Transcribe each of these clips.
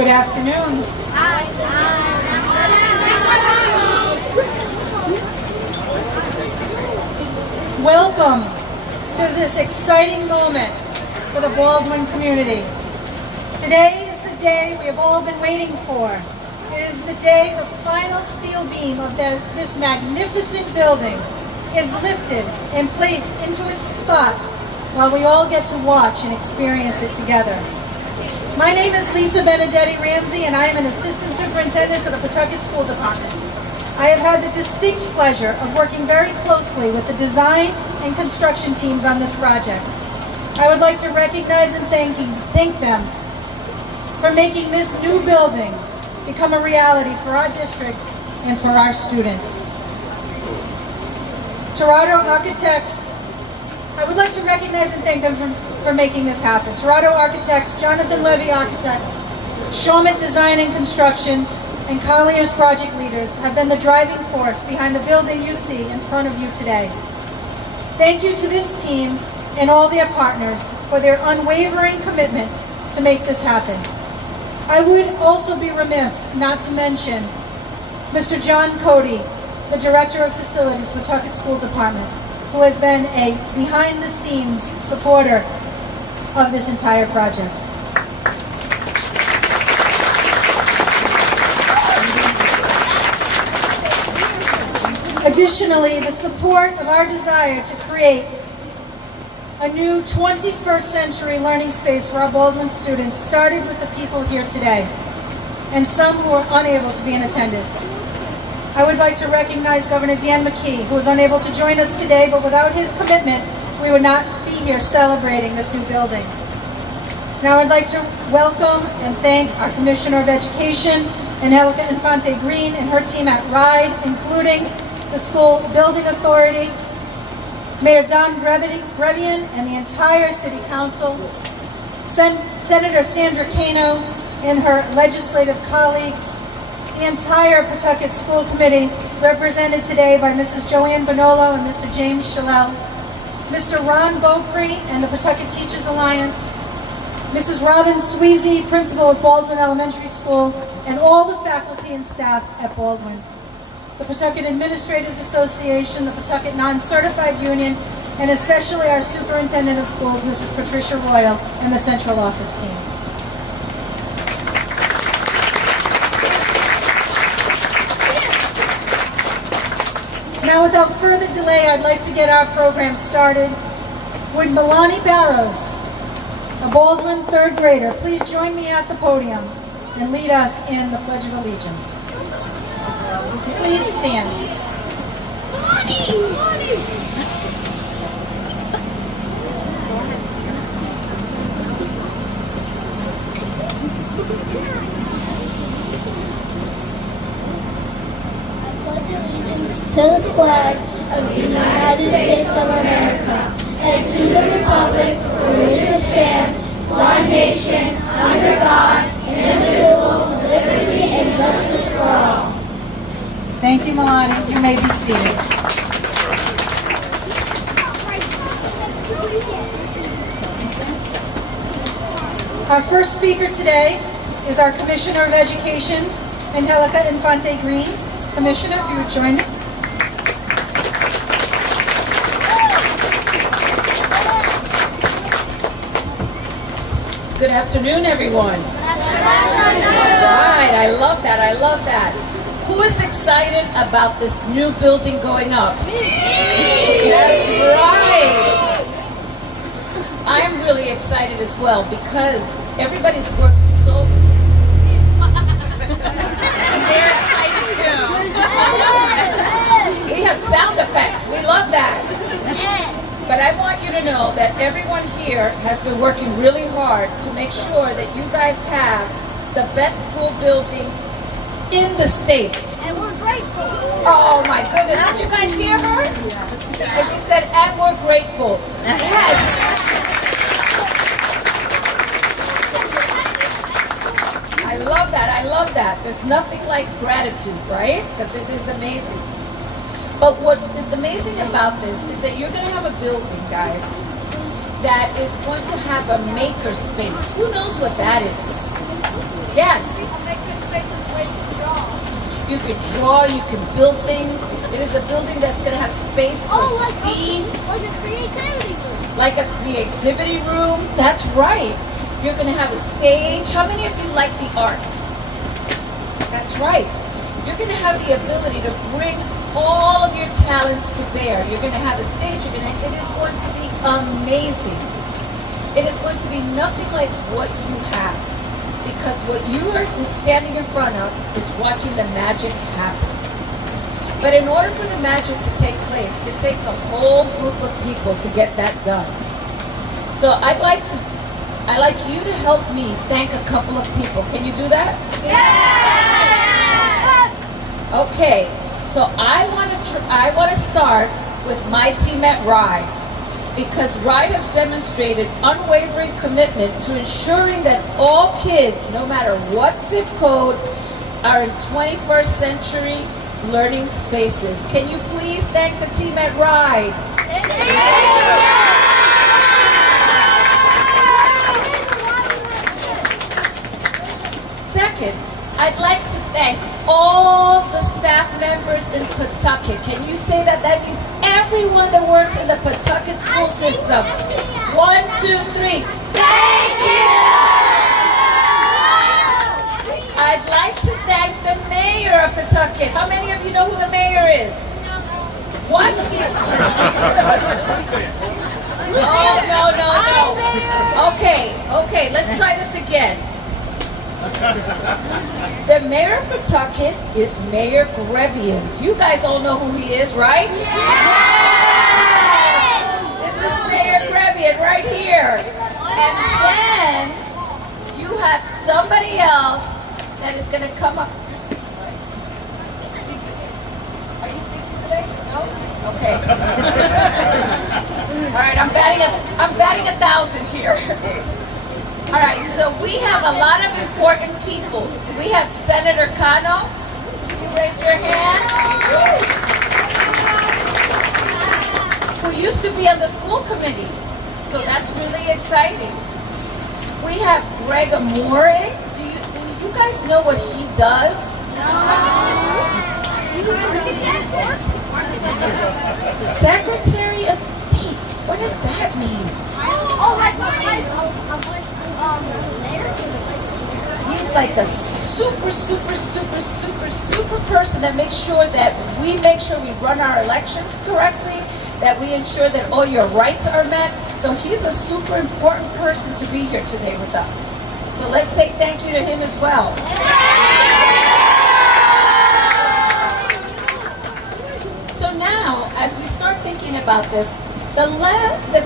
Good afternoon. Welcome to this exciting moment for the Baldwin community. Today is the day we have all been waiting for. It is the day the final steel beam of this magnificent building is lifted and placed into its spot while we all get to watch and experience it together. My name is Lisa Benedetti Ramsey, and I am an assistant superintendent for the Pawtucket School Department. I have had the distinct pleasure of working very closely with the design and construction teams on this project. I would like to recognize and thank them for making this new building become a reality for our district and for our students. Rhode Architects, I would like to recognize and thank them for making this happen. Rhode Architects, Jonathan Levy Architects, Shawmut Design and Construction, and Collier's project leaders have been the driving force behind the building you see in front of you today. Thank you to this team and all their partners for their unwavering commitment to make this happen. I would also be remiss not to mention Mr. John Cody, the Director of Facilities, Pawtucket School Department, who has been a behind-the-scenes supporter of this entire project. Additionally, the support of our desire to create a new 21st century learning space for our Baldwin students started with the people here today, and some who are unable to be in attendance. I would like to recognize Governor Dan McKee, who is unable to join us today, but without his commitment, we would not be here celebrating this new building. Now I'd like to welcome and thank our Commissioner of Education, Angelica Infante Green, and her team at Rhode, including the School Building Authority, Mayor Don Grevian, and the entire City Council, Senator Sandra Cano and her legislative colleagues, the entire Pawtucket School Committee, represented today by Mrs. Joanne Bonolo and Mr. James Shillel, Mr. Ron Beaupre and the Pawtucket Teachers Alliance, Mrs. Robin Sweezy, principal of Baldwin Elementary School, and all the faculty and staff at Baldwin, the Pawtucket Administrators Association, the Pawtucket Non-Certified Union, and especially our Superintendent of Schools, Mrs. Patricia Royal, and the Central Office team. Now, without further delay, I'd like to get our program started. Would Milani Barrows, a Baldwin third grader, please join me at the podium and lead us in the Pledge of Allegiance. Please stand. To the flag of the United States of America and to the republic for which it stands, one nation, under God, indivisible, with liberty and justice for all. Thank you, Milani. You may be seated. Our first speaker today is our Commissioner of Education, Angelica Infante Green. Commissioner, if you would join me. Good afternoon, everyone. All right, I love that. I love that. Who is excited about this new building going up? That's right. I'm really excited as well because everybody's worked so. They're excited too. We have sound effects. We love that. But I want you to know that everyone here has been working really hard to make sure that you guys have the best school building in the state. And we're grateful. Oh my goodness, did you guys hear her? And she said, and we're grateful. Yes. I love that, I love that. There's nothing like gratitude, right? Because it is amazing. But what is amazing about this is that you're going to have a building, guys, that is going to have a maker space. Who knows what that is? Yes. You can draw, you can build things. It is a building that's going to have space for steam. Like a creativity room. Like a creativity room. That's right. You're going to have a stage. How many of you like the arts? That's right. You're going to have the ability to bring all of your talents to bear. You're going to have a stage. It is going to be amazing. It is going to be nothing like what you have. Because what you are standing in front of is watching the magic happen. But in order for the magic to take place, it takes a whole group of people to get that done. So I'd like you to help me thank a couple of people. Can you do that? Yes! Okay. So I want to start with my team at Rhode, because Rhode has demonstrated unwavering commitment to ensuring that all kids, no matter what zip code, are in 21st century learning spaces. Can you please thank the team at Rhode? Second, I'd like to thank all the staff members in Pawtucket. Can you say that? That means everyone that works in the Pawtucket school system. 1, 2, 3. Thank you! I'd like to thank the mayor of Pawtucket. How many of you know who the mayor is? What? Oh, no. Okay, let's try this again. The mayor of Pawtucket is Mayor Grebian. You guys all know who he is, right? Yes! This is Mayor Grebian right here. And then you have somebody else that is going to come up. You're speaking, right? Are you speaking today? No? Okay. All right, I'm batting 1,000 here. All right, so we have a lot of important people. We have Senator Cano. Can you raise your hand? Who used to be on the school committee. So that's really exciting. We have Greg Amore. Do you guys know what he does? Secretary of State. What does that mean? He's like a super person that makes sure that we run our elections correctly, that we ensure that all your rights are met. So he's a super important person to be here today with us. So let's say thank you to him as well. So now, as we start thinking about this, the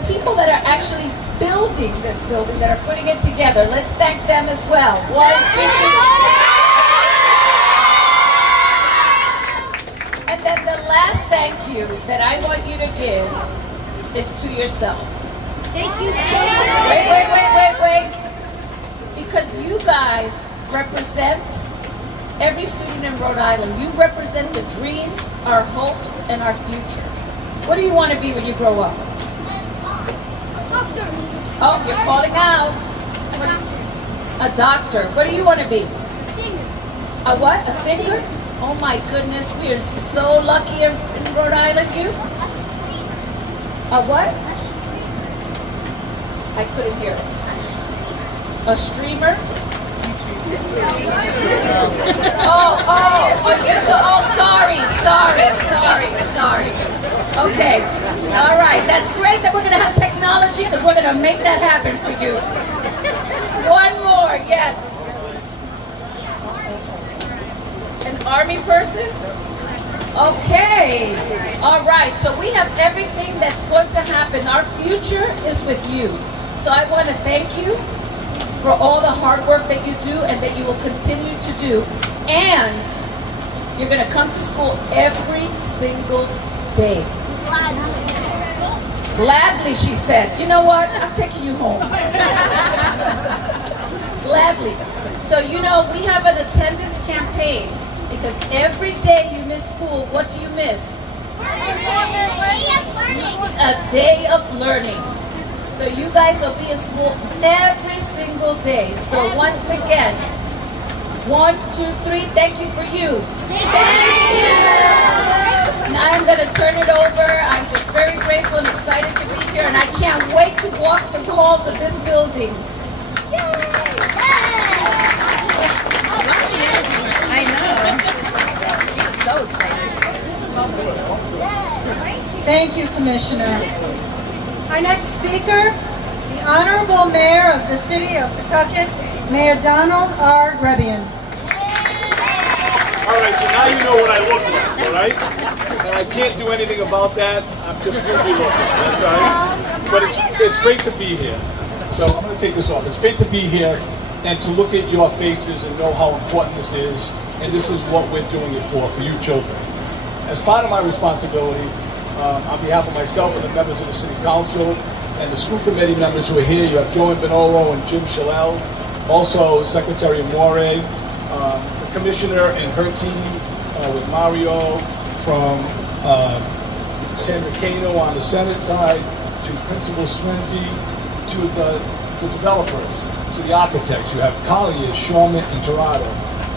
people that are actually building this building, that are putting it together, let's thank them as well. 1, 2, 3. And then the last thank you that I want you to give is to yourselves. Thank you. Wait. Because you guys represent every student in Rhode Island. You represent the dreams, our hopes, and our future. What do you want to be when you grow up? Doctor. Oh, you're calling out. A doctor. What do you want to be? Singer. A what? A singer? Oh my goodness, we are so lucky in Rhode Island. You? A what? I couldn't hear it. A streamer? Sorry. Okay, all right, that's great that we're going to have technology, because we're going to make that happen for you. One more, yes. An army person? Okay, all right, so we have everything that's going to happen. Our future is with you. So I want to thank you for all the hard work that you do and that you will continue to do. And you're going to come to school every single day. Gladly, she said. You know what? I'm taking you home. Gladly. So, you know, we have an attendance campaign, because every day you miss school, what do you miss? A day of learning. So you guys will be in school every single day. So once again, 1, 2, 3. Thank you for you. Now I'm going to turn it over. I'm just very grateful and excited to be here, and I can't wait to walk the halls of this building. I know. He's so excited. Thank you, Commissioner. Our next speaker, the Honorable Mayor of the City of Pawtucket, Mayor Donald R. Grebian. All right, so now you know what I look like, all right? And I can't do anything about that. I'm just goofy looking, that's all right? But it's great to be here. So I'm going to take this off. It's great to be here and to look at your faces and know how important this is. And this is what we're doing it for you children. As part of my responsibility, on behalf of myself and the members of the City Council and the school committee members who are here, you have Joanne Benolo and Jim Shillel, also Secretary Morey, the Commissioner and her team with Mario, from Sandra Cano on the Senate side, to Principal Swenzi, to the developers, to the architects. You have Collier, Shawman, and Torado.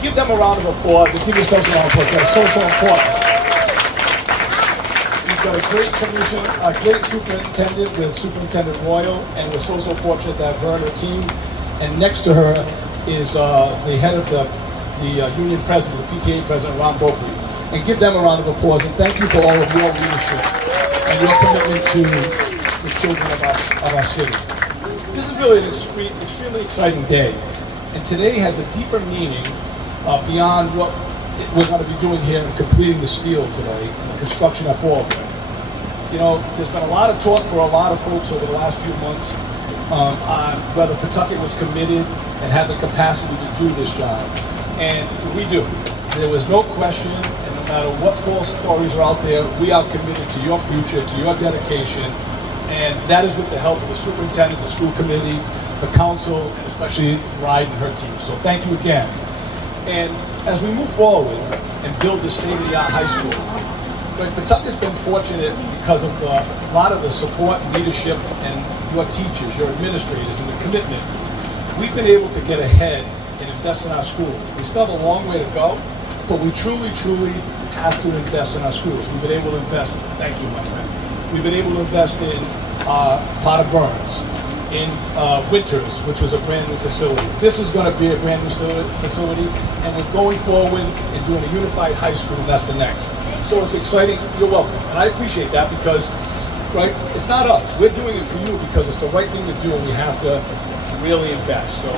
Give them a round of applause and give yourselves a round of applause. That's so important. We've got a great commission, a great superintendent with Superintendent Royal, and we're so fortunate to have her and her team. And next to her is the head of the union president, the PTA president, Ron Boakley. And give them a round of applause, and thank you for all of your leadership and your commitment to the children of our city. This is really an extremely exciting day, and today has a deeper meaning beyond what we're going to be doing here and completing the steel today and the construction at Baldwin. You know, there's been a lot of talk for a lot of folks over the last few months on whether Pawtucket was committed and had the capacity to do this job, and we do. There was no question, and no matter what false stories are out there, we are committed to your future, to your dedication, and that is with the help of the superintendent, the school committee, the council, and especially Rhode and her team. So thank you again. And as we move forward and build the state-of-the-art high school, Pawtucket's been fortunate because of a lot of the support and leadership and your teachers, your administrators, and the commitment. We've been able to get ahead and invest in our schools. We still have a long way to go, but we truly have to invest in our schools. We've been able to invest, thank you, my friend. We've been able to invest in Potter Burns, in Winters, which was a brand new facility. This is going to be a brand new facility, and we're going forward and doing a unified high school, and that's the next. So it's exciting. You're welcome. And I appreciate that because, right, it's not us. We're doing it for you because it's the right thing to do, and we have to really invest. So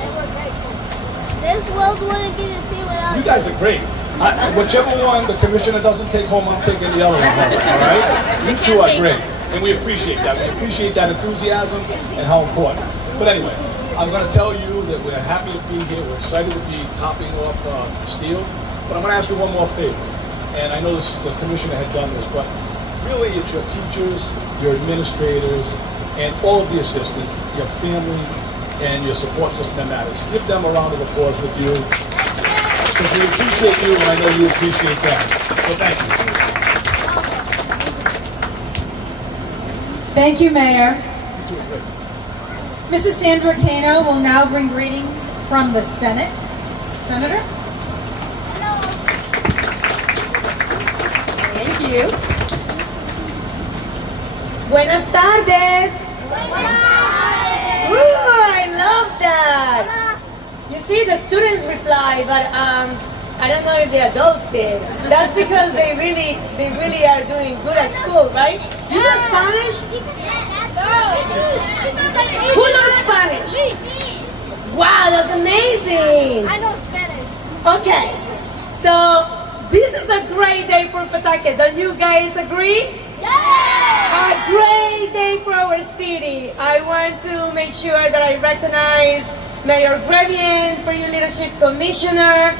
This world wouldn't be the same without you guys are great. Whichever one the commissioner doesn't take home, I'm taking the other one home, all right? You two are great, and we appreciate that. We appreciate that enthusiasm and how important. But anyway, I'm going to tell you that we're happy to be here. We're excited to be topping off steel. But I'm going to ask you one more favor. And I know the commissioner had done this, but really it's your teachers, your administrators, and all of the assistants, your family, and your support system that matters. Give them a round of applause with you. Because we appreciate you, and I know you appreciate them. So thank you. Thank you, Mayor. Mrs. Sandra Cano will now bring greetings from the Senate. Senator? Thank you. Buenas tardes. Ooh, I love that. You see, the students reply, but I don't know if the adults did. That's because they really are doing good at school, right? You know Spanish? Who knows Spanish? Wow, that's amazing. I know Spanish. Okay, so this is a great day for Pawtucket. Don't you guys agree? A great day for our city. I want to make sure that I recognize Mayor Grebian for your leadership, Commissioner,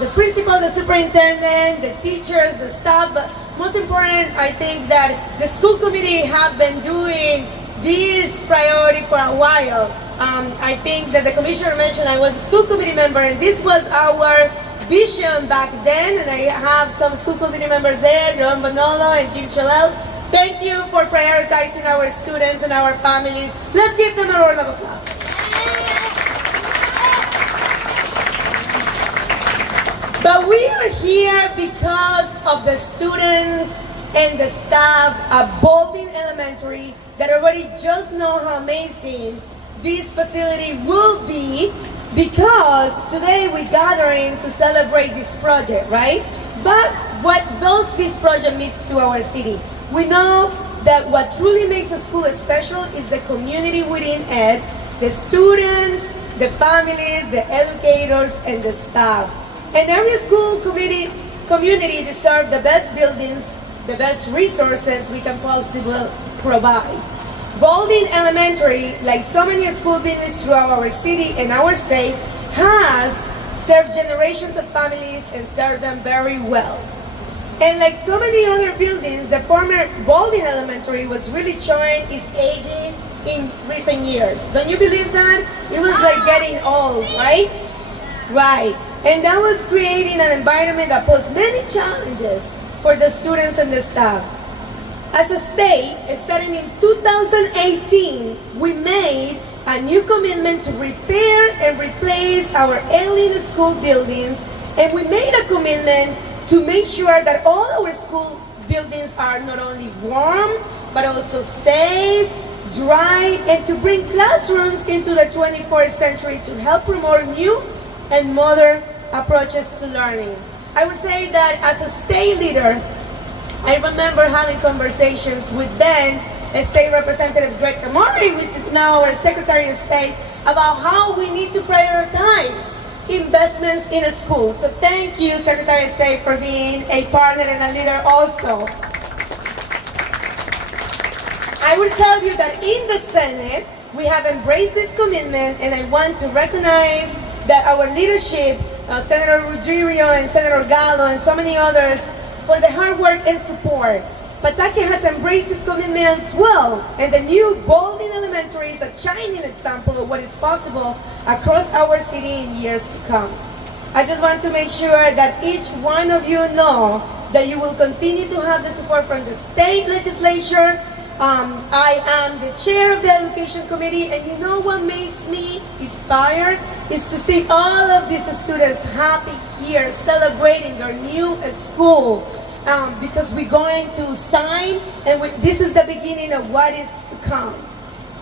the principal, the superintendent, the teachers, the staff. But most important, I think that the school committee have been doing this priority for a while. I think that the commissioner mentioned I was a school committee member, and this was our vision back then, and I have some school committee members there, Joan Bonolo and Jim Chalel. Thank you for prioritizing our students and our families. Let's give them a round of applause. But we are here because of the students and the staff at Baldwin Elementary that already just know how amazing this facility will be, because today we're gathering to celebrate this project, right? But what does this project mean to our city? We know that what truly makes a school special is the community within it, the students, the families, the educators, and the staff. And every school community deserves the best buildings, the best resources we can possibly provide. Baldwin Elementary, like so many school buildings throughout our city and our state, has served generations of families and served them very well. And like so many other buildings, the former Baldwin Elementary was really showing its aging in recent years. Don't you believe that? It was like getting old, right? Right. And that was creating an environment that posed many challenges for the students and the staff. As a state, starting in 2018, we made a new commitment to repair and replace our ailing school buildings, and we made a commitment to make sure that all our school buildings are not only warm, but also safe, dry, and to bring classrooms into the 21st century to help promote new and modern approaches to learning. I would say that as a state leader, I remember having conversations with then State Representative Greg Camori, which is now our Secretary of State, about how we need to prioritize investments in a school. So thank you, Secretary of State, for being a partner and a leader also. I will tell you that in the Senate, we have embraced this commitment, and I want to recognize that our leadership, Senator Ruggiero and Senator Gallo and so many others, for the hard work and support. Pawtucket has embraced this commitment as well, and the new Baldwin Elementary is a shining example of what is possible across our city in years to come. I just want to make sure that each one of you know that you will continue to have the support from the state legislature. I am the chair of the Education Committee, and you know what makes me inspired is to see all of these students happy here celebrating their new school. Because we're going to sign, and this is the beginning of what is to come.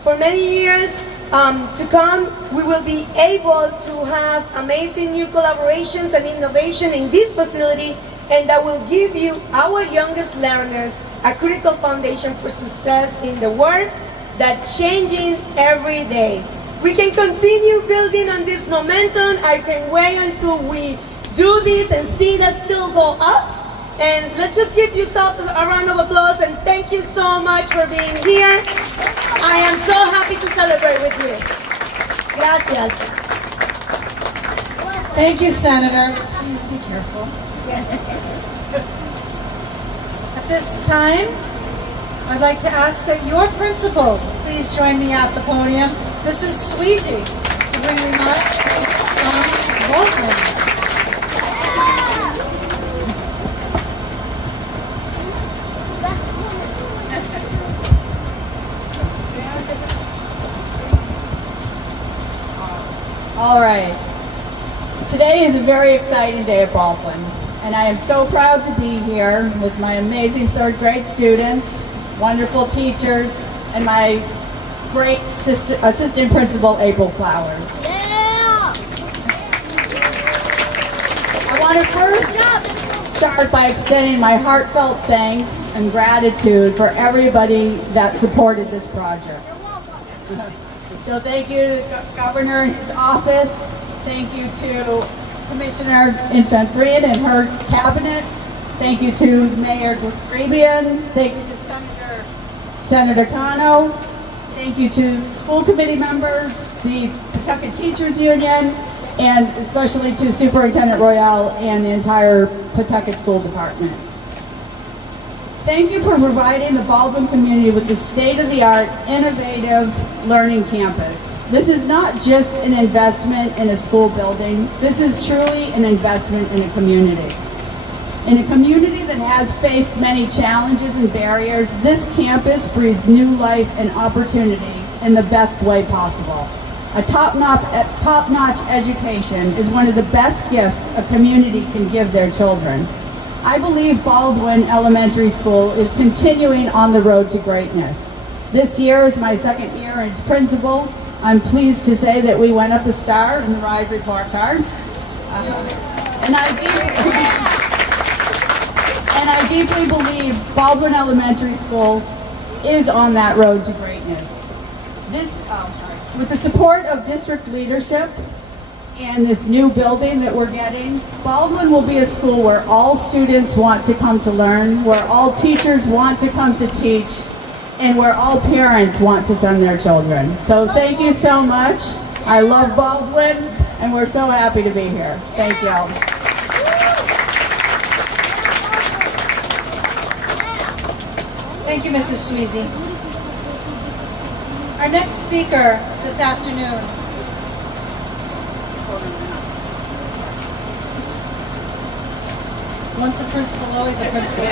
For many years to come, we will be able to have amazing new collaborations and innovation in this facility, and that will give you, our youngest learners, a critical foundation for success in the work that's changing every day. We can continue building on this momentum. I can wait until we do this and see that still go up. And let's just give yourselves a round of applause, and thank you so much for being here. I am so happy to celebrate with you. Gracias. Thank you, Senator. Please be careful. At this time, I'd like to ask that your principal please join me at the podium, Mrs. Sweezy, to bring remarks on Baldwin. All right. Today is a very exciting day at Baldwin, and I am so proud to be here with my amazing third grade students, wonderful teachers, and my great assistant principal, April Flowers. Yeah! I want to first start by extending my heartfelt thanks and gratitude for everybody that supported this project. So thank you to the governor and his office. Thank you to Commissioner Infant-Breed and her cabinet. Thank you to Mayor Grabian. Thank you to Senator Cano. Thank you to school committee members, the Pawtucket Teachers Union, and especially to Superintendent Royale and the entire Pawtucket School Department. Thank you for providing the Baldwin community with the state-of-the-art, innovative learning campus. This is not just an investment in a school building. This is truly an investment in a community. In a community that has faced many challenges and barriers, this campus breathes new life and opportunity in the best way possible. A top-notch education is one of the best gifts a community can give their children. I believe Baldwin Elementary School is continuing on the road to greatness. This year is my second year as principal. I'm pleased to say that we went up a star in the Rhode report card. And I deeply believe Baldwin Elementary School is on that road to greatness. With the support of district leadership and this new building that we're getting, Baldwin will be a school where all students want to come to learn, where all teachers want to come to teach, and where all parents want to send their children. So thank you so much. I love Baldwin, and we're so happy to be here. Thank you all. Thank you, Mrs. Sweezy. Our next speaker this afternoon once a principal, always a principal.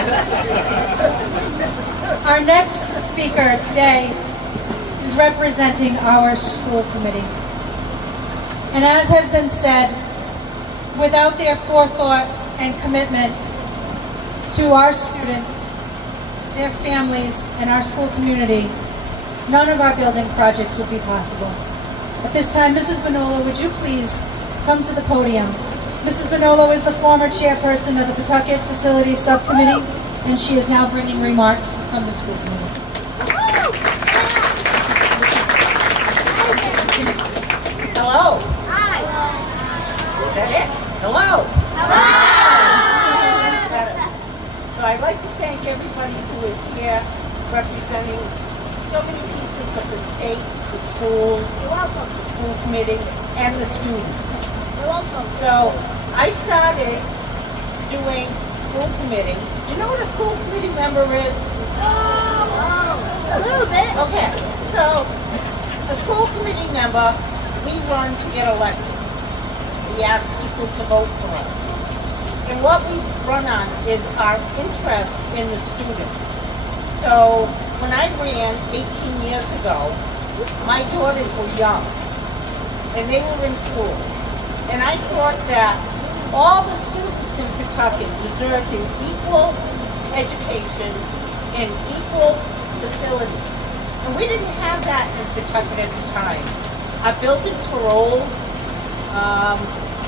Our next speaker today is representing our school committee. And as has been said, without their forethought and commitment to our students, their families, and our school community, none of our building projects would be possible. At this time, Mrs. Bonolo, would you please come to the podium? Mrs. Bonolo is the former chairperson of the Pawtucket Facilities Subcommittee, and she is now bringing remarks from the school committee. Hello. Hi. Is that it? Hello. So I'd like to thank everybody who is here representing so many pieces of the state, the schools, the school committee, and the students. You're welcome. So I started doing school committee. Do you know what a school committee member is? A little bit. Okay, so a school committee member, we run to get elected. We ask people to vote for us. And what we run on is our interest in the students. So when I ran 18 years ago, my daughters were young and they were in school. And I thought that all the students in Pawtucket deserved an equal education and equal facilities. And we didn't have that in Pawtucket at the time. Our buildings were old.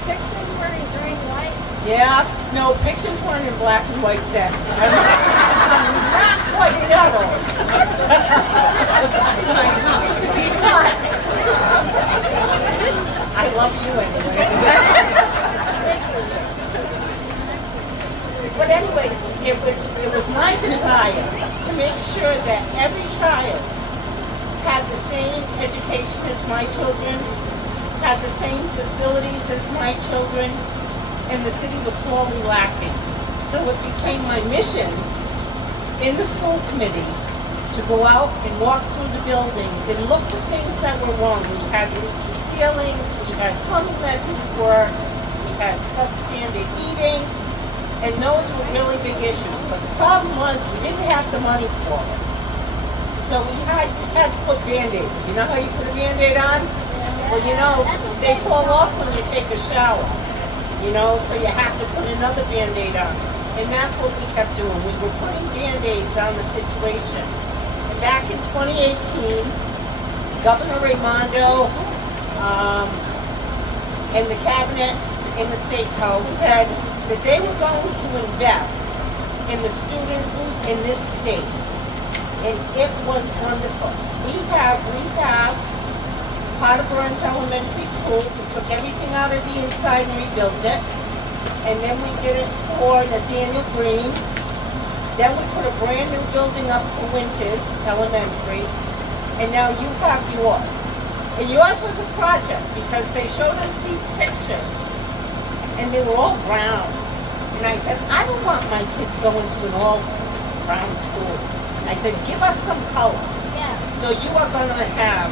Pictures were in green and white. Yeah, no, pictures weren't in black and white then. I'm not quite that old. I love you anyway. But anyways, it was my desire to make sure that every child had the same education as my children, had the same facilities as my children, and the city was sorely lacking. So it became my mission in the school committee to go out and walk through the buildings and look for things that were wrong. We had leaky ceilings, we had plumbing that didn't work, we had substandard heating, and those were really big issues. But the problem was we didn't have the money for it. So we had to put Band-Aids. You know how you put a Band-Aid on? Well, you know, they fall off when you take a shower. You know, so you have to put another Band-Aid on. And that's what we kept doing. We were putting Band-Aids on the situation. And back in 2018, Governor Raimondo and the cabinet in the State House said that they were going to invest in the students in this state. And it was wonderful. We have part of Burns Elementary School. We took everything out of the inside and rebuilt it. And then we did it for Nathaniel Green. Then we put a brand new building up for Winters Elementary. And now you have yours. And yours was a project because they showed us these pictures. And they were all brown. And I said, I don't want my kids going to an all brown school. I said, give us some color. Yeah. So you are going to have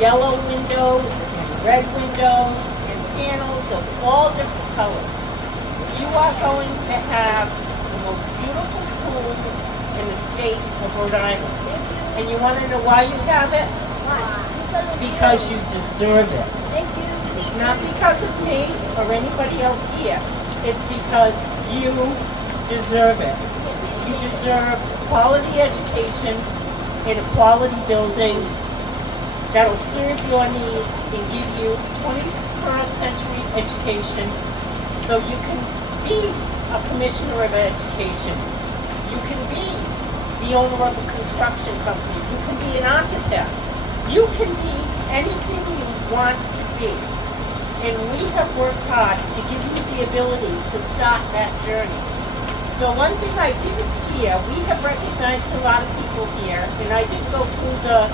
yellow windows and red windows and panels of all different colors. You are going to have the most beautiful school in the state of Rhode Island. And you want to know why you have it? Why? because you deserve it. Thank you. It's not because of me or anybody else here. It's because you deserve it. You deserve quality education in a quality building that'll serve your needs and give you 21st century education so you can be a commissioner of education. You can be the owner of a construction company. You can be an architect. You can be anything you want to be. And we have worked hard to give you the ability to start that journey. So one thing I didn't hear, we have recognized a lot of people here, and I did go through the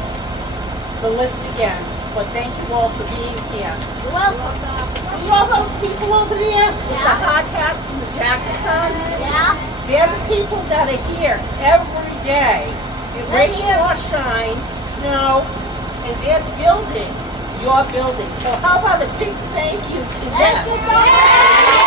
list again, but thank you all for being here. You're welcome. See all those people over there with the hard hats and the jackets on? Yeah? They're the people that are here every day, rain or shine, snow, and they're building your building. So how about a big thank you to them? Thank you so much.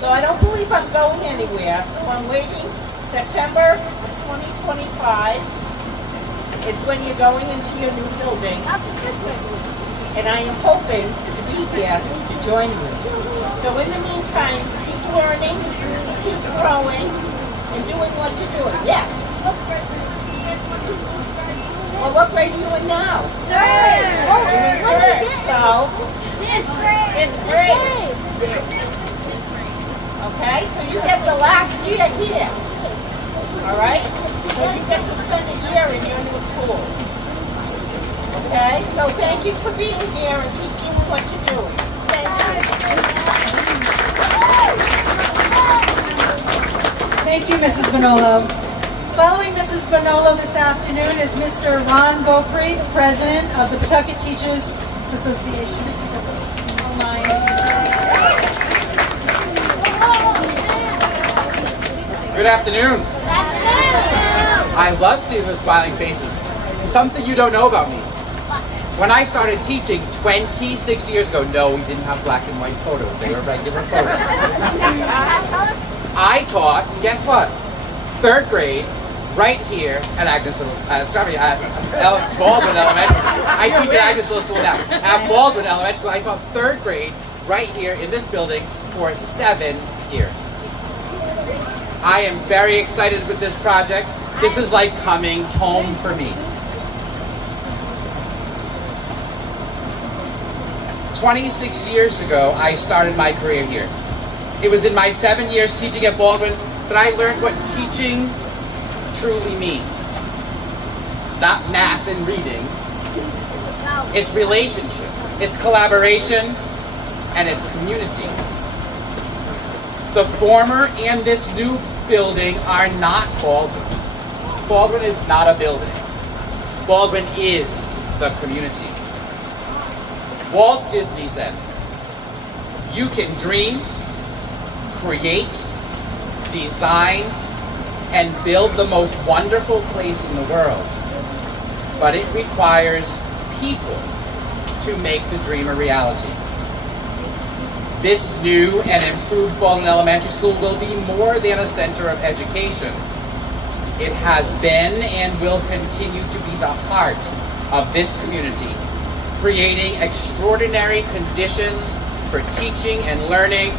So I don't believe I'm going anywhere, so I'm waiting. September of 2025 is when you're going into your new building, and I am hoping to be here to join you. So in the meantime, keep learning, keep growing, and doing what you're doing. Yes? Well, what grade are you in now? You're in third, so, fifth grade. Okay, so you get the last year here. All right? So you get to spend a year in your new school. Okay? So thank you for being here and keep doing what you're doing. Thank you. Thank you, Mrs. Bonolo. Following Mrs. Bonolo this afternoon is Mr. Ron Beaupre, President of the Pawtucket Teachers Association. Mr. Beaupre. Oh, my. Good afternoon. I love seeing the smiling faces. Something you don't know about me. When I started teaching 26 years ago, no, we didn't have black and white photos. They were regular photos. I taught, guess what? Third grade, right here at Baldwin Elementary. I teach at Agnes Little School now. At Baldwin Elementary School, I taught third grade right here in this building for 7 years. I am very excited with this project. This is like coming home for me. 26 years ago, I started my career here. It was in my 7 years teaching at Baldwin that I learned what teaching truly means. It's not math and reading. It's relationships, it's collaboration, and it's community. The former and this new building are not Baldwin. Baldwin is not a building. Baldwin is the community. Walt Disney said, "You can dream, create, design, and build the most wonderful place in the world, but it requires people to make the dream a reality." This new and improved Baldwin Elementary School will be more than a center of education. It has been and will continue to be the heart of this community, creating extraordinary conditions for teaching and learning.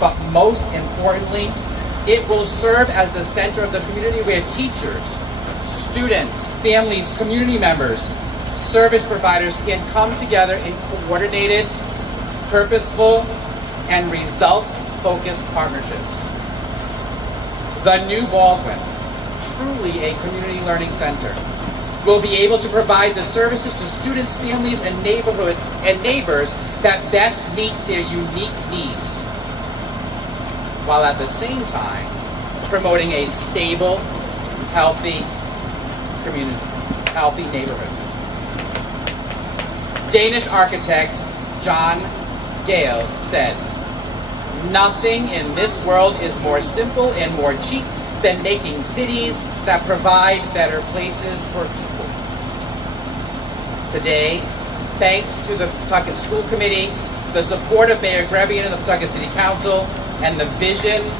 But most importantly, it will serve as the center of the community where teachers, students, families, community members, service providers can come together in coordinated, purposeful, and results-focused partnerships. The new Baldwin, truly a community learning center, will be able to provide the services to students, families, and neighborhoods and neighbors that best meet their unique needs, while at the same time promoting a stable, healthy community, healthy neighborhood. Danish architect John Gale said, "Nothing in this world is more simple and more cheap than making cities that provide better places for people." Today, thanks to the Pawtucket School Committee, the support of Mayor Grebian and the Pawtucket City Council, and the vision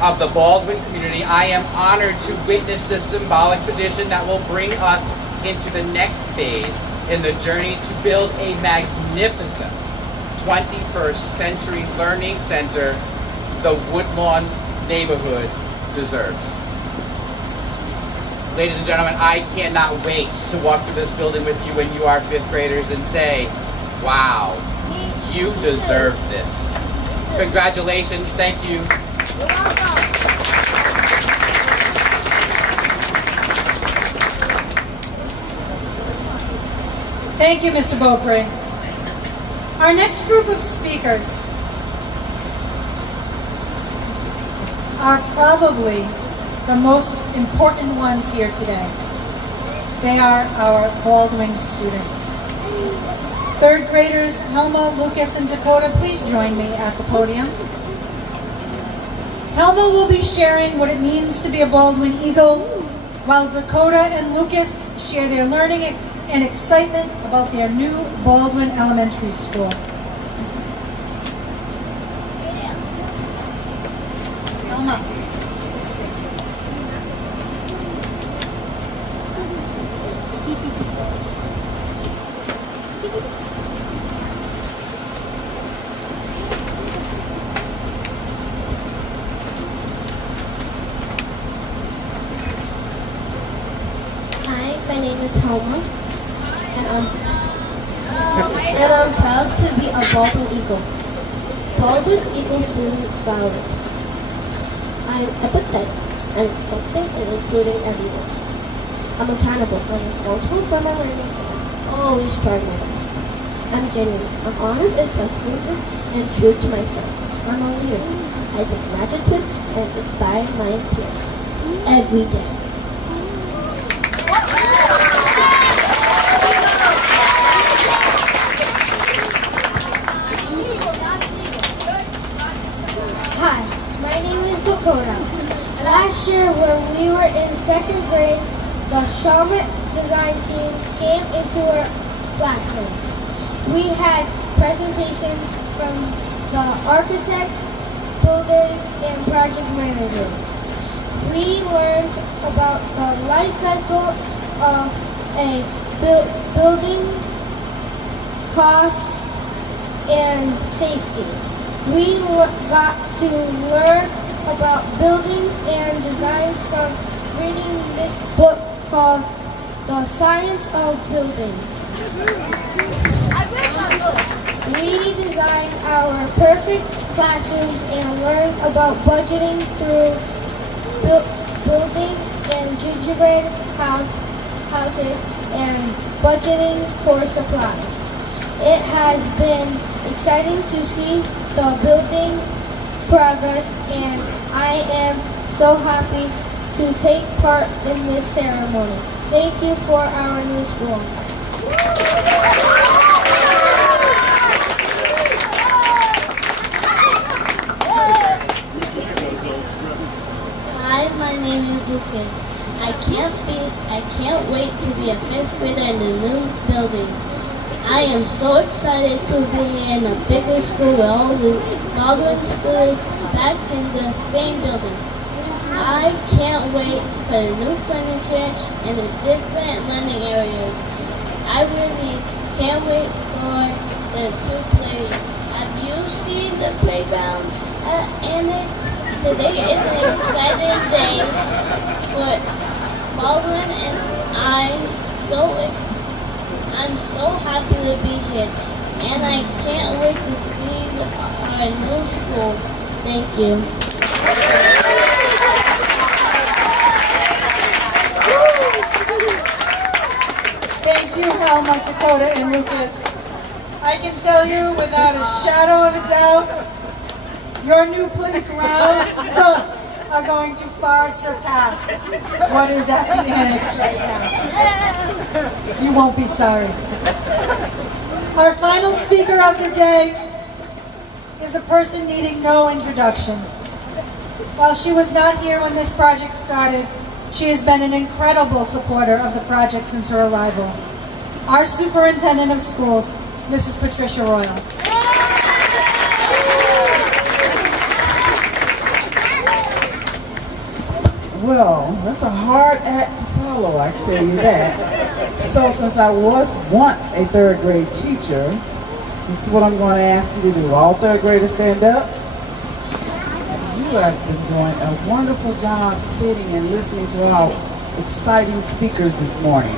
of the Baldwin community, I am honored to witness this symbolic tradition that will bring us into the next phase in the journey to build a magnificent 21st century learning center the Woodlawn neighborhood deserves. Ladies and gentlemen, I cannot wait to walk through this building with you when you are 5th graders and say, wow, you deserve this. Congratulations, thank you. Thank you, Mr. Beaupre. Our next group of speakers are probably the most important ones here today. They are our Baldwin students. 3rd graders Helma, Lucas, and Dakota, please join me at the podium. Helma will be sharing what it means to be a Baldwin Eagle, while Dakota and Lucas share their learning and excitement about their new Baldwin Elementary School. Helma. Hi, my name is Helma, and I'm proud to be a Baldwin Eagle. Baldwin Eagle students' values. I'm empathetic and accepting and including everyone. I'm accountable and responsible for my learning, and I always try my best. I'm genuine. I'm honest and trustworthy and true to myself. I'm a leader. I take initiative and inspire my peers every day. Hi, my name is Dakota. Last year when we were in 2nd grade, the Charlotte design team came into our classrooms. We had presentations from the architects, builders, and project managers. We learned about the life cycle of a building, cost, and safety. We got to learn about buildings and designs from reading this book called The Science of Buildings. We designed our perfect classrooms and learned about budgeting through building and gingerbread houses and budgeting for supplies. It has been exciting to see the building progress, and I am so happy to take part in this ceremony. Thank you for our new school. Hi, my name is Lucas. I can't wait to be a 5th grader in the new building. I am so excited to be in a bigger school with all the Baldwin students back in the same building. I can't wait for the new furniture and the different learning areas. I really can't wait for the 2 players. Have you seen the playground annex? Today is an exciting day for Baldwin, and I'm so happy to be here, and I can't wait to see our new school. Thank you. Thank you, Helma, Dakota, and Lucas. I can tell you without a shadow of a doubt, your new playground are going to far surpass what is at the annex right now. You won't be sorry. Our final speaker of the day is a person needing no introduction. While she was not here when this project started, she has been an incredible supporter of the project since her arrival. Our Superintendent of Schools, Mrs. Patricia Royal. Well, that's a hard act to follow, I tell you that. So since I was once a third grade teacher, this is what I'm going to ask you to do. All third graders stand up. You have been doing a wonderful job sitting and listening to our exciting speakers this morning.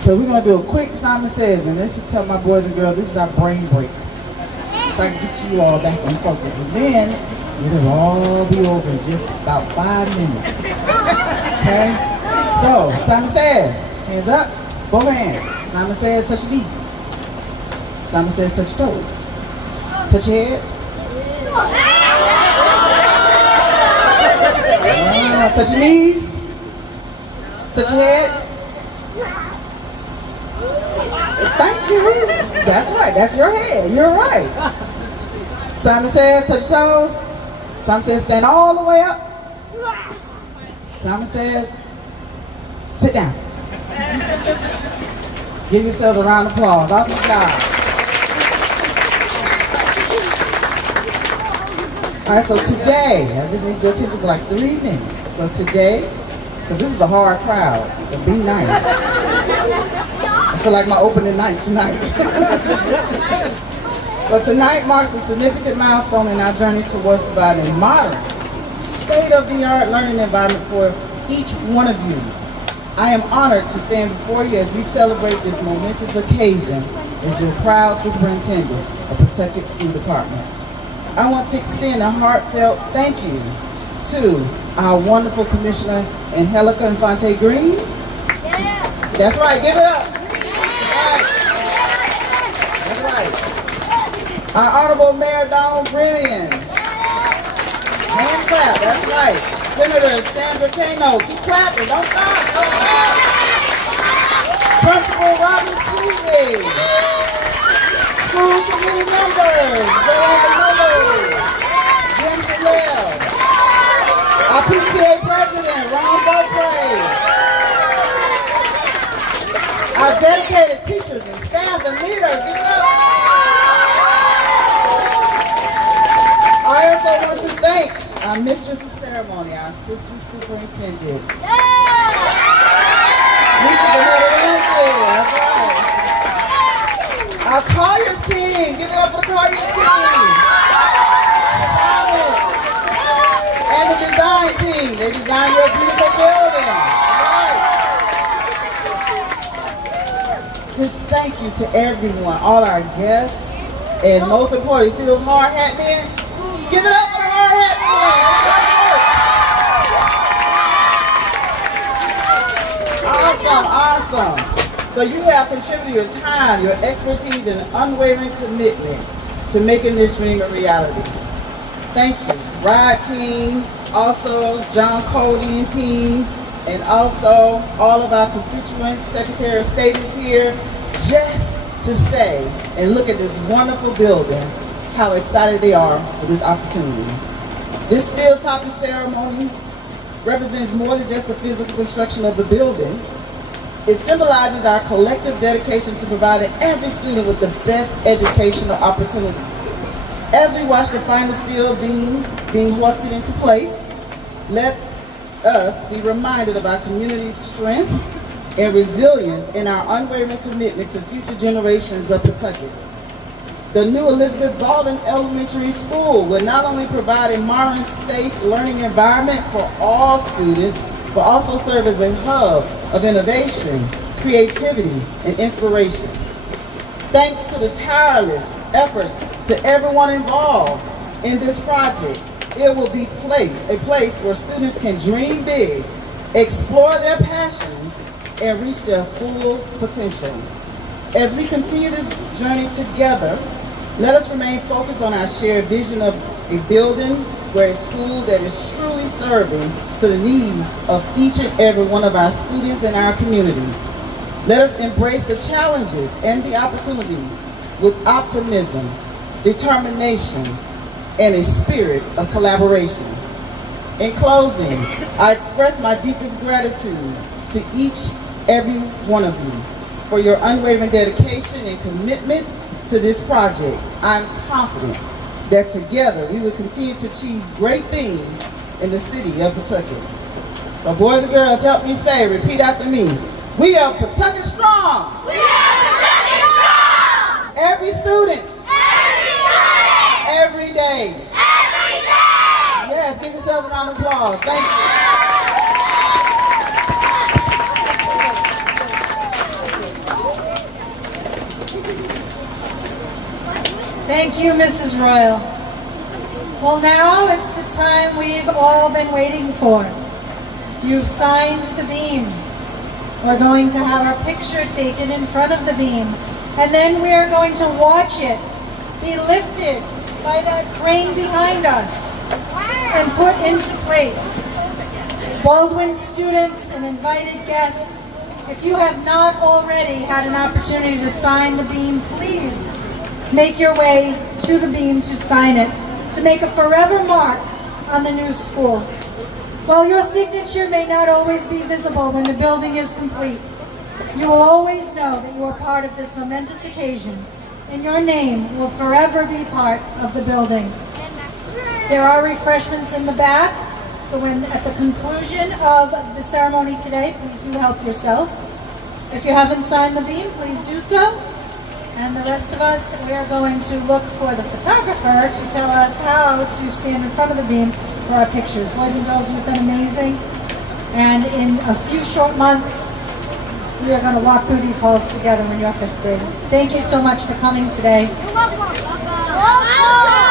So we're going to do a quick Simon Says, and this is tell my boys and girls, this is our brain break. So I can get you all back in focus. And then it'll all be over in just about 5 minutes. Okay? So, Simon Says, hands up, both hands. Simon Says, touch your knees. Simon Says, touch your toes. Touch your head. Touch your knees. Touch your head. Thank you. That's right, that's your head. You're right. Simon Says, touch your toes. Simon Says, stand all the way up. Simon Says, sit down. Give yourselves a round of applause. Awesome job. All right, so today, I just need your attention for like 3 minutes. So today, because this is a hard crowd, so be nice. I feel like my opening night tonight. So tonight marks a significant milestone in our journey towards providing a modern, state-of-the-art learning environment for each one of you. I am honored to stand before you as we celebrate this momentous occasion as your proud superintendent of Pawtucket School Department. I want to extend a heartfelt thank you to our wonderful Commissioner Angelica Infante Green. Yeah. That's right, give it up. That's right. Our Honorable Mayor Donald Brilliant. Hand clap, that's right. Senator Sandra Kano, keep clapping, don't stop. Principal Robin Sweetley. School committee members, Joanna Miller, Jim Shalell. Our PTA president, Ron Beaupre. Our dedicated teachers and staff and leaders, give it up. I also want to thank our mistress of ceremony, our assistant superintendent. Lisa Benedetto, that's right. Our Colliers team, give it up for the Colliers team. And the design team, they designed your beautiful building. Right. Just thank you to everyone, all our guests, and most importantly, see those hard hat men? Give it up for the hard hat men. Awesome. So you have contributed your time, your expertise, and unwavering commitment to making this dream a reality. Thank you, Rhode team, also John Cody and team, and also all of our constituents, Secretary of State is here, just to say and look at this wonderful building, how excited they are for this opportunity. This steel topping ceremony represents more than just the physical construction of the building. It symbolizes our collective dedication to providing every student with the best educational opportunities. As we watch the final steel beam being hoisted into place, let us be reminded of our community's strength and resilience and our unwavering commitment to future generations of Pawtucket. The new Elizabeth Baldwin Elementary School will not only provide a modern, safe learning environment for all students, but also serve as a hub of innovation, creativity, and inspiration. Thanks to the tireless efforts to everyone involved in this project, it will be a place where students can dream big, explore their passions, and reach their full potential. As we continue this journey together, let us remain focused on our shared vision of a building where a school that is truly serving to the needs of each and every one of our students in our community. Let us embrace the challenges and the opportunities with optimism, determination, and a spirit of collaboration. In closing, I express my deepest gratitude to every one of you for your unwavering dedication and commitment to this project. I'm confident that together we will continue to achieve great things in the city of Pawtucket. So boys and girls, help me say, repeat after me. We are Pawtucket strong. We are Pawtucket strong. Every student. Every student. Every day. Every day. Yes, give yourselves a round of applause. Thank you. Thank you, Mrs. Royal. Well, now it's the time we've all been waiting for. You've signed the beam. We're going to have our picture taken in front of the beam, and then we are going to watch it be lifted by that crane behind us and put into place. Baldwin students and invited guests, if you have not already had an opportunity to sign the beam, please make your way to the beam to sign it, to make a forever mark on the new school. While your signature may not always be visible when the building is complete, you will always know that you are part of this momentous occasion, and your name will forever be part of the building. There are refreshments in the back, so when at the conclusion of the ceremony today, please do help yourself. If you haven't signed the beam, please do so. And the rest of us, we are going to look for the photographer to tell us how to stand in front of the beam for our pictures. Boys and girls, you've been amazing. And in a few short months, we are going to walk through these halls together when you're 5th grade. Thank you so much for coming today. You're welcome.